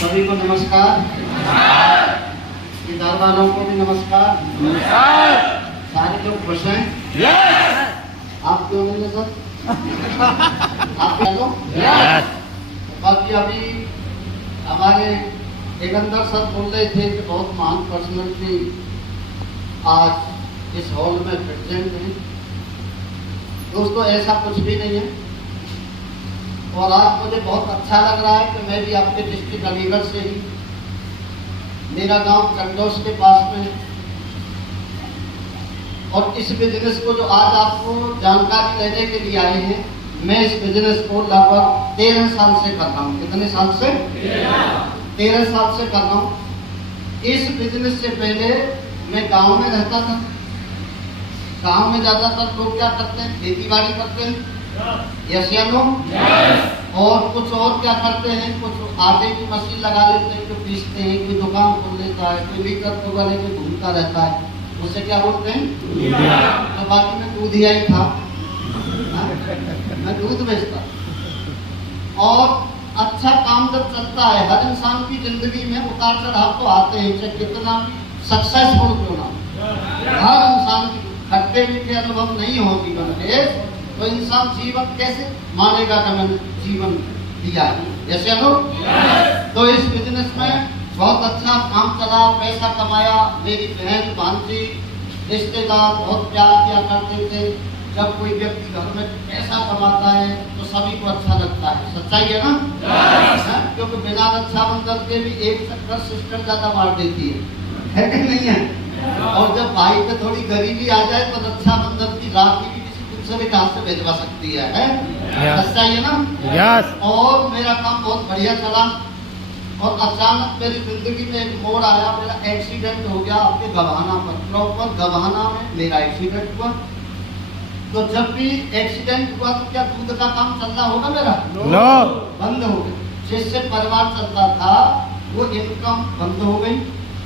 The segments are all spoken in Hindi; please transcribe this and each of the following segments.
सभी को नमस्कार, इधर वालों को भी नमस्कार। सारे लोग खुश हैं? आप क्यों मिले सर? आप लोग? बाकी अभी हमारे एकंदर सर बोल रहे थे कि बहुत महान पर्सनैलिटी आज इस हॉल में प्रेजेंट है। दोस्तों ऐसा कुछ भी नहीं है, और आज मुझे बहुत अच्छा लग रहा है कि मैं भी आपके डिस्ट्रिक्ट अलीगढ़ से ही, मेरा गांव कंडोज के पास में, और इस बिजनेस को जो आज आपको जानकारी लेने के लिए आए हैं, मैं इस बिजनेस को लगभग 13 साल से कर रहा हूँ। कितने साल से? 13 साल से कर रहा हूँ। इस बिजनेस से पहले मैं गांव में रहता था। गांव में ज्यादातर लोग क्या करते हैं? खेती बाड़ी करते हैं, यस या नो? और कुछ और क्या करते हैं? कुछ आटे की मशीन लगा लेते हैं, कोई पीसते हैं, कोई दुकान खोल लेता है, कोई लीटर को लेके घूमता रहता है, उसे क्या बोलते हैं? तो बाकी मैं दूधिया ही था, मैं दूध बेचता। और अच्छा काम जब चलता है, हर इंसान की जिंदगी में उतार चढ़ाव तो आते हैं, चाहे कितना सक्सेसफुल क्यों ना, हर इंसान की खट्टे मीठे अनुभव नहीं हो जीवन में, तो इंसान जीवन कैसे मानेगा कि मैंने जीवन दिया है? जैसे लोग तो इस बिजनेस में बहुत अच्छा काम चला, पैसा कमाया। मेरी बहन भांजी रिश्तेदार बहुत प्यार किया करते थे। जब कोई व्यक्ति घर में पैसा कमाता है तो सभी को अच्छा लगता है। सच्चाई है ना? क्योंकि बिना रक्षाबंधन के भी एक चक्कर सिस्टर ज्यादा मार देती है कि नहीं है? और जब भाई पे थोड़ी गरीबी आ जाए तो रक्षाबंधन की राखी भी किसी दूसरे के हाथ से भिजवा सकती है? सच्चाई है ना? और मेरा काम बहुत बढ़िया चला, और अचानक मेरी जिंदगी में एक मोड़ आया। मेरा एक्सीडेंट हो गया आपके गवाना पर, प्रॉपर गवाना में मेरा एक्सीडेंट हुआ। तो जब भी एक्सीडेंट हुआ तो क्या दूध का काम चल रहा होगा मेरा? बंद हो गया। जिससे परिवार चलता था वो इनकम बंद हो गई।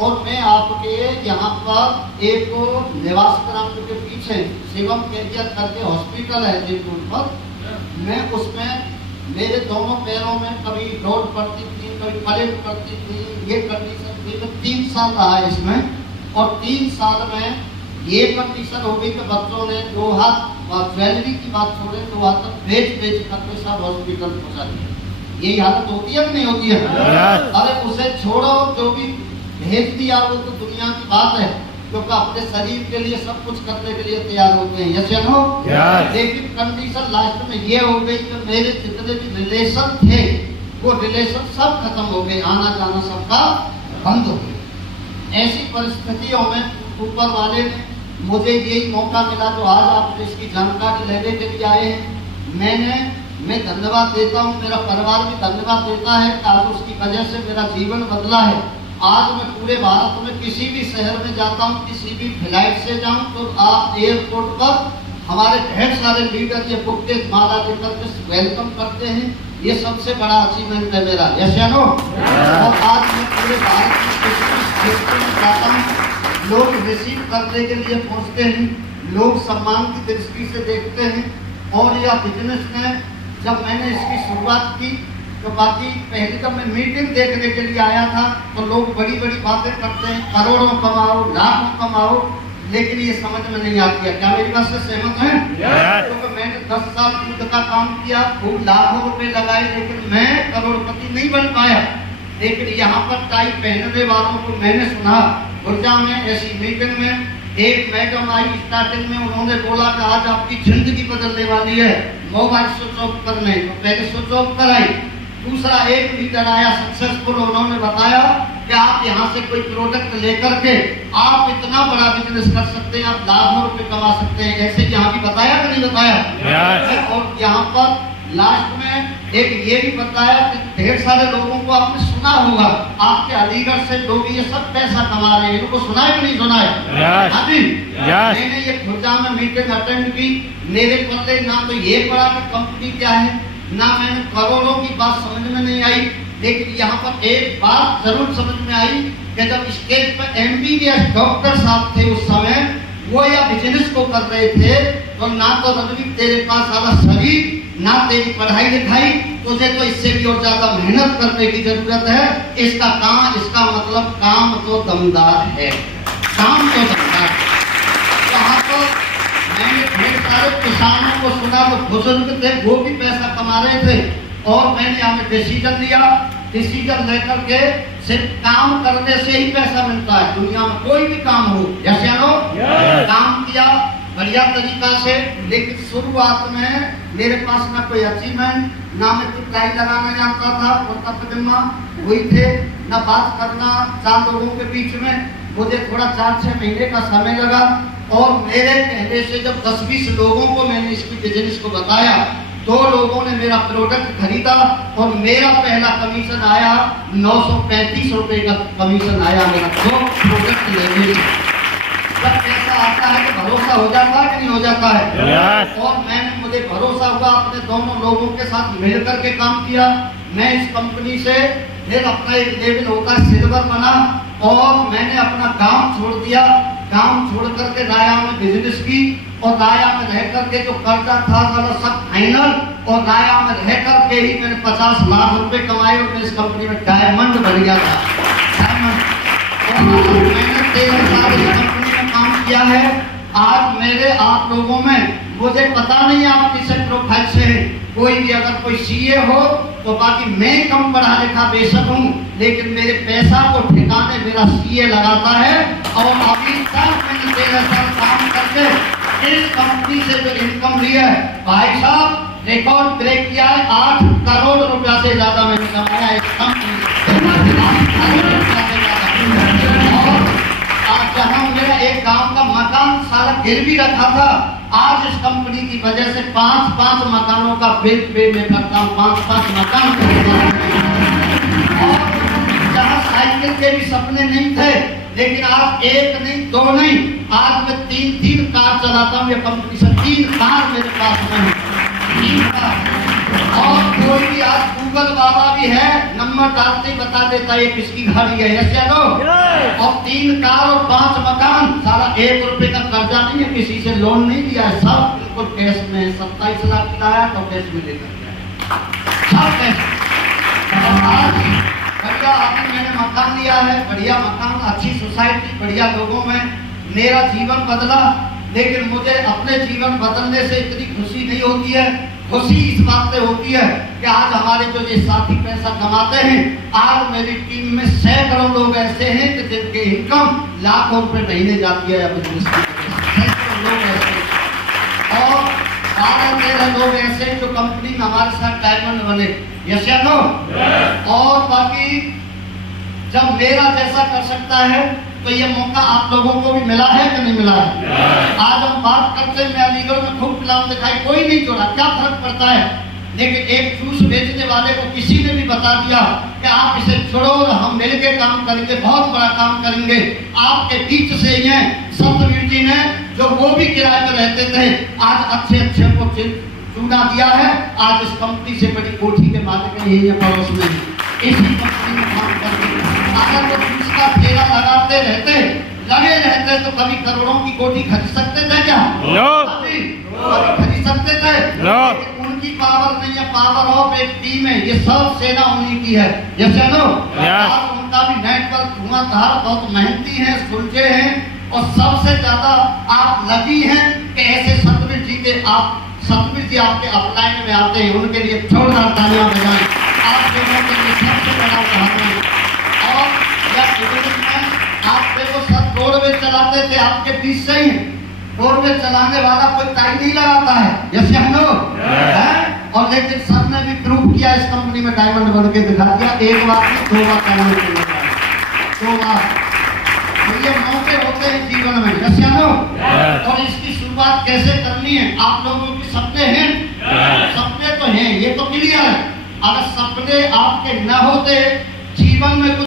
और मैं आपके यहाँ पर एक निवास ग्राम के पीछे शिवम कैरियर करके हॉस्पिटल है जिनपुर पर, मैं उसमें मेरे दोनों पैरों में कभी रोड पड़ती थी, कभी प्लेट पड़ती थी, ये कंडीशन थी। तो 3 साल रहा इसमें, और 3 साल में ये कंडीशन हो गई कि बच्चों ने 2 हाथ, ज्वेलरी की बात छोड़े, 2 हाथ तक बेच करके सब हॉस्पिटल पहुँचा दिया। यही हालत होती है कि नहीं होती है? अरे उसे छोड़ो, जो भी भेज दिया वो तो दुनिया की बात है, क्योंकि अपने शरीर के लिए सब कुछ करने के लिए तैयार होते हैं। यस या नो? लेकिन कंडीशन लास्ट में ये हो गई कि मेरे जितने भी रिलेशन थे वो रिलेशन सब खत्म हो गए, आना जाना सबका बंद हो गया। ऐसी परिस्थितियों में ऊपर वाले ने मुझे यही मौका मिला जो आज आप इसकी जानकारी लेने के लिए आए हैं। मैं धन्यवाद देता हूँ, मेरा परिवार भी धन्यवाद देता है। आज उसकी वजह से मेरा जीवन बदला है। आज मैं पूरे भारत में किसी भी शहर में जाता हूँ, किसी भी फ्लाइट से जाऊँ तो आप एयरपोर्ट पर हमारे ढेर सारे लीडर ये बुक्के माला देकर के वेलकम करते हैं। ये सबसे बड़ा अचीवमेंट है मेरा, यस या नो? और आज मैं पूरे भारत में किसी भी क्षेत्र में जाता हूँ, लोग रिसीव करने के लिए पहुँचते हैं, लोग सम्मान की दृष्टि से देखते हैं। और यह बिजनेस में जब मैंने इसकी शुरुआत की तो बाकी पहले जब मैं मीटिंग देखने के लिए आया था तो लोग बड़ी बड़ी बातें करते हैं, करोड़ों कमाओ, लाखों कमाओ, लेकिन ये समझ में नहीं आती है। क्या मेरी बात से सहमत हैं? तो मैंने 10 साल खुद का काम किया, खूब लाखों रुपए लगाए, लेकिन मैं करोड़पति नहीं बन पाया। लेकिन यहाँ पर टाई पहनने वालों को मैंने सुना, गुर्जा में ऐसी मीटिंग में एक मैडम आई, स्टार्टिंग में उन्होंने बोला कि आज आपकी जिंदगी बदलने वाली है, मोबाइल स्विच ऑफ करने, तो पहले स्विच ऑफ कराई। दूसरा एक लीडर आया सक्सेसफुल, उन्होंने बताया कि आप यहाँ से कोई प्रोडक्ट लेकर के आप इतना बड़ा बिजनेस कर सकते हैं, आप लाखों रुपए कमा सकते हैं। ऐसे यहाँ भी बताया कि नहीं बताया? और यहाँ पर लास्ट में एक ये भी बताया कि ढेर सारे लोगों को आपने सुना होगा, आपके अलीगढ़ से लोग ये सब पैसा कमा रहे हैं, इनको सुना है कि नहीं सुना है? हाँ जी। मैंने ये खुर्जा में मीटिंग अटेंड की, मेरे पल्ले ना तो ये पड़ा कि कंपनी क्या है, ना मैंने करोड़ों की बात समझ में नहीं आई। लेकिन यहाँ पर एक बात जरूर समझ में आई कि जब स्टेज पर MBBS डॉक्टर साहब थे उस समय, वो या बिजनेस को कर रहे थे, तो ना तो रणवीर तेरे पास सारा शरीर, ना तेरी पढ़ाई लिखाई, तुझे तो इससे भी और ज्यादा मेहनत करने की जरूरत है। इसका मतलब काम तो दमदार है, काम तो दमदार है। यहाँ तो मैंने ढेर सारे किसानों को सुना, तो बुजुर्ग थे, वो भी पैसा कमा रहे थे। और मैंने यहाँ में डिसीजन लिया, डिसीजन लेकर के सिर्फ काम करने से ही पैसा मिलता है, दुनिया में कोई भी काम हो, जैसे काम किया बढ़िया तरीका से। लेकिन शुरुआत में मेरे पास ना कोई अचीवमेंट, ना मैं कोई टाई लगाना जानता था, कुर्ता पजामा वही थे, ना बात करना 4 लोगों के बीच में। मुझे थोड़ा 4-6 महीने का समय लगा, और मेरे कहने से जब 10-20 लोगों को मैंने इसकी बिजनेस को बताया, 2 लोगों ने मेरा प्रोडक्ट खरीदा और मेरा पहला कमीशन आया 935 रुपए का कमीशन आया मेरा 2 प्रोडक्ट लेने से। जब पैसा आता है तो भरोसा हो जाता है कि नहीं हो जाता है? और मुझे भरोसा हुआ, अपने दोनों लोगों के साथ मिल करके काम किया। मैं इस कंपनी से फिर अपना एक लेवल होता है सिल्वर बना, और मैंने अपना काम छोड़ दिया। काम छोड़ करके राया में बिजनेस की, और राया में रह करके जो कर्जा था सब फाइनल, और राया में रह करके ही मैंने 50 लाख रुपए कमाए, और मैं इस कंपनी में डायमंड बन गया था, डायमंड। और मैंने 13 साल इस कंपनी में काम किया है। आज मेरे आप लोगों में, मुझे पता नहीं आप किस प्रोफाइल से हैं, कोई भी अगर कोई CA हो तो बाकी मैं कम पढ़ा लिखा बेशक हूँ, लेकिन मेरे पैसा को ठिकाने मेरा CA लगाता है। और अभी तक मैंने 13 साल काम करके इस कंपनी से जो इनकम ली है, भाई साहब रिकॉर्ड ब्रेक किया है। 8 करोड़ रुपया से ज्यादा मैंने कमाया है इस कंपनी से। जहाँ मेरा एक गांव का मकान सारा गिरवी रखा था, आज इस कंपनी की वजह से 5-5 मकानों का बिल पे में करता हूँ, 5-5 मकान। और जहाँ साइकिल के भी सपने नहीं थे, लेकिन आज 1 नहीं 2 नहीं, आज मैं 3-3 कार चलाता हूँ। ये कंपनी से 3 कार मेरे पास में, 3 कार। और कोई भी आज गूगल बाबा भी है, नंबर डालते ही बता देता है ये किसकी गाड़ी है, यस या नो? और 3 कार और 5 मकान, सारा 1 रुपए का कर्जा नहीं है, किसी से लोन नहीं लिया है, सब बिल्कुल कैश में। 27 लाख लाया तो कैश में लेकर गया, सब कैश। और आज बढ़िया अभी मैंने मकान लिया है, बढ़िया मकान, अच्छी सोसाइटी, बढ़िया लोगों में मेरा जीवन बदला। लेकिन मुझे अपने जीवन बदलने से इतनी खुशी नहीं होती है। खुशी इस बात से होती है कि आज हमारे जो ये साथी पैसा कमाते हैं, आज मेरी टीम में सैकड़ों लोग ऐसे हैं कि जिनके इनकम लाखों रुपए महीने जाती है बिजनेस की, सैकड़ों लोग ऐसे। और 12-13 लोग ऐसे जो कंपनी में हमारे साथ डायमंड बने, यस या नो? और बाकी जब मेरा जैसा कर सकता है तो ये मौका आप लोगों को भी मिला है कि नहीं मिला है? आज हम बात करते हैं, मैं अलीगढ़ में खूब फिल्म दिखाई, कोई नहीं छोड़ा, क्या फर्क पड़ता है? लेकिन एक जूस बेचने वाले को किसी ने भी बता दिया कि आप इसे छोड़ो और हम मिलकर काम करेंगे, बहुत बड़ा काम करेंगे। आपके बीच से ही हैं सतवीर जी ने, जो वो भी किराए पर रहते थे, आज अच्छे अच्छे को चुना दिया है। आज इस कंपनी से बड़ी कोठी के मालिक यही है पड़ोस में, इसी कंपनी में काम करते। अगर वो जूस का ठेला लगाते रहते, लगे रहते, तो कभी करोड़ों की कोठी खरीद सकते थे क्या? कभी खरीद सकते थे? उनकी पावर नहीं है, पावर ऑफ एक टीम है, ये सब सेना उन्हीं की है। जैसे नो उनका भी नेटवर्क धुआंधार, बहुत मेहनती है, सुलझे हैं, और सबसे ज्यादा आप लगी हैं कि ऐसे सतवीर जी के, आप सतवीर जी आपके अपलाइन में आते हैं, उनके लिए जोरदार तालियां बजाएं। आप लोगों के लिए सबसे बड़ा उदाहरण। और आप देखो, सब रोडवेज चलाते थे, आपके बीच से ही रोडवेज चलाने वाला कोई टाई नहीं लगाता है, जैसे हम लोग। और लेकिन सर ने भी प्रूव किया, इस कंपनी में डायमंड बन के दिखा दिया, एक बार नहीं 2 बार डायमंड, 2 बार। तो ये मौके होते हैं जीवन में, जैसे हम लोग। और इसकी शुरुआत कैसे करनी है? आप लोगों के सपने हैं, सपने तो हैं, ये तो क्लियर है। अगर सपने आपके न होते, जीवन में